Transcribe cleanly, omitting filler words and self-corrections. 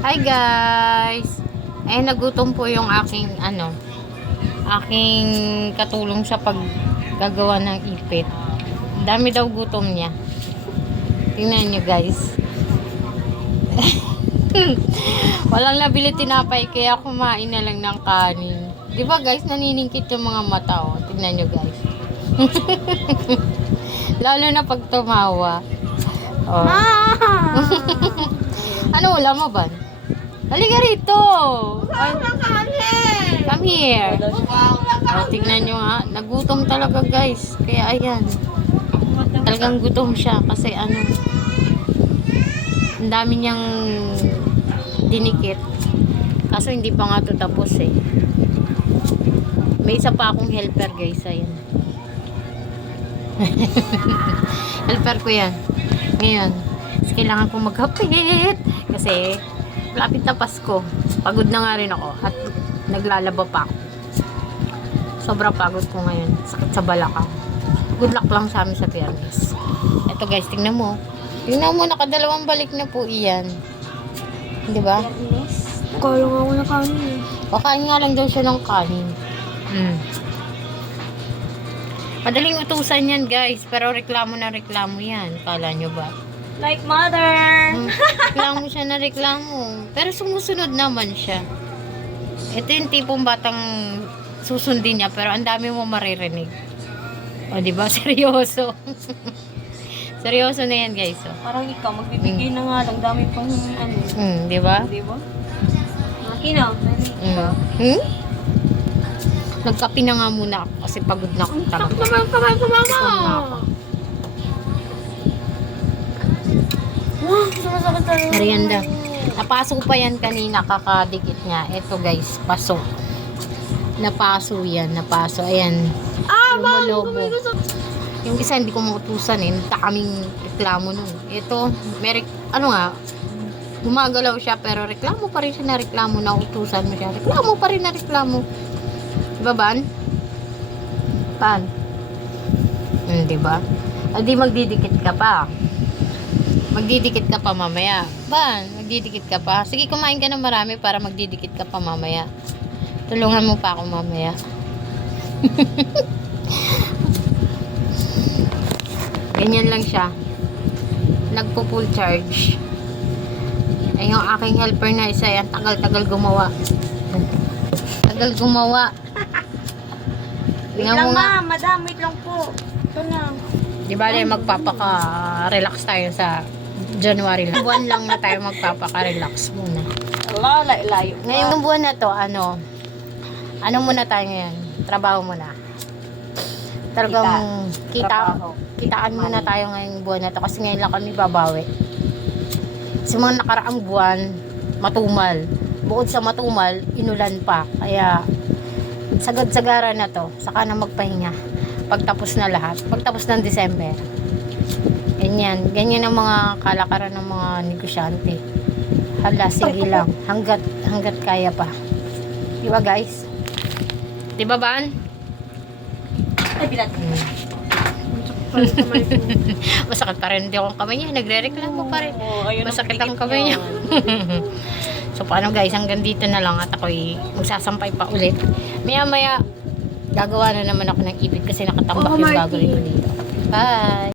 Hi guys! Eh, nagutom po yung aking aking katulong sa paggagawa ng ipit. Dami daw gutom niya. Tingnan nyo guys. Walang nabili tinapay kaya kumain na lang ng kanin. Di ba guys, naniningkit yung mga mata, oh. Tingnan nyo guys. Lalo na pag tumawa. Oh. Ano ulam mo ba? Halika rito. Ay, come here. Oh, tingnan nyo ha. Nagutom talaga guys. Kaya ayan. Talagang gutom siya. Kasi ang dami niyang dinikit. Kaso hindi pa nga ito tapos eh. May isa pa akong helper guys. Ayan. Helper ko yan. Ngayon. Kailangan kong maghapit. Kasi lapit na Pasko. Pagod na nga rin ako. At naglalaba pa ako. Sobrang pagod ko ngayon. Sakit sa balakang. Good luck lang sa amin sa Biyernes. Eto guys, tingnan mo. Tingnan mo, nakadalawang balik na po iyan. Di ba? Kala nga ako na kanin. Pakain nga lang daw siya ng kanin. Madaling utusan yan guys. Pero reklamo na reklamo yan. Kala nyo ba? Like mother. Reklamo siya na reklamo. Pero sumusunod naman siya. Ito yung tipong batang susundin niya. Pero ang dami mo maririnig. O diba? Seryoso. Seryoso na yan guys. Oh. Parang ikaw, magbibigay na nga lang. Dami pang ano. Diba? Diba? Makina. Nagkapi na nga muna ako. Kasi pagod na ako talaga. Kamay ko mama. Sumasakit talaga. Merienda. Napasok pa yan kanina, kakadikit niya. Ito guys, paso. Napaso yan, napaso. Ayan. Lumalobo. Yung isa hindi ko mautusan eh. Kaming reklamo nun. Ito, gumagalaw siya pero reklamo pa rin siya na reklamo. Nautusan mo siya. Reklamo pa rin na reklamo. Diba ban? Ban? Diba? Adi magdidikit ka pa. Magdidikit ka pa mamaya. Ban? Magdidikit ka pa. Sige, kumain ka ng marami para magdidikit ka pa mamaya. Tulungan mo pa ako mamaya. Ganyan lang siya. Nagpo-full charge. Ay, yung aking helper na isa yan, tagal-tagal gumawa. Tagal gumawa. Wait Tingnan lang mo nga. madam. Wait lang po. Ito na. Di ba magpapaka-relax tayo sa January lang. Buwan lang na tayo magpapaka-relax muna. Layo. Ngayong buwan na to, ano muna tayo ngayon? Trabaho muna. Talagang kitaan muna tayo ngayong buwan na to kasi ngayon lang kami babawi. Sa mga nakaraang buwan, matumal. Bukod sa matumal, inulan pa. Kaya, sagad-sagaran na to. Saka na magpahinga. Pagtapos na lahat. Pagtapos ng December. Ganyan. Ganyan ang mga kalakaran ng mga negosyante. Hala, sige lang. Hanggat kaya pa. Diba guys? Diba Ban? Ay, bilat. Masakit pa rin din ang kamay niya. Nagre-reklamo pa rin. Masakit ang kamay niya. So paano guys, hanggang dito na lang at ako'y magsasampay pa ulit. Maya-maya, gagawa na naman ako ng ipit kasi nakatambak yung gagawin ko dito. Bye!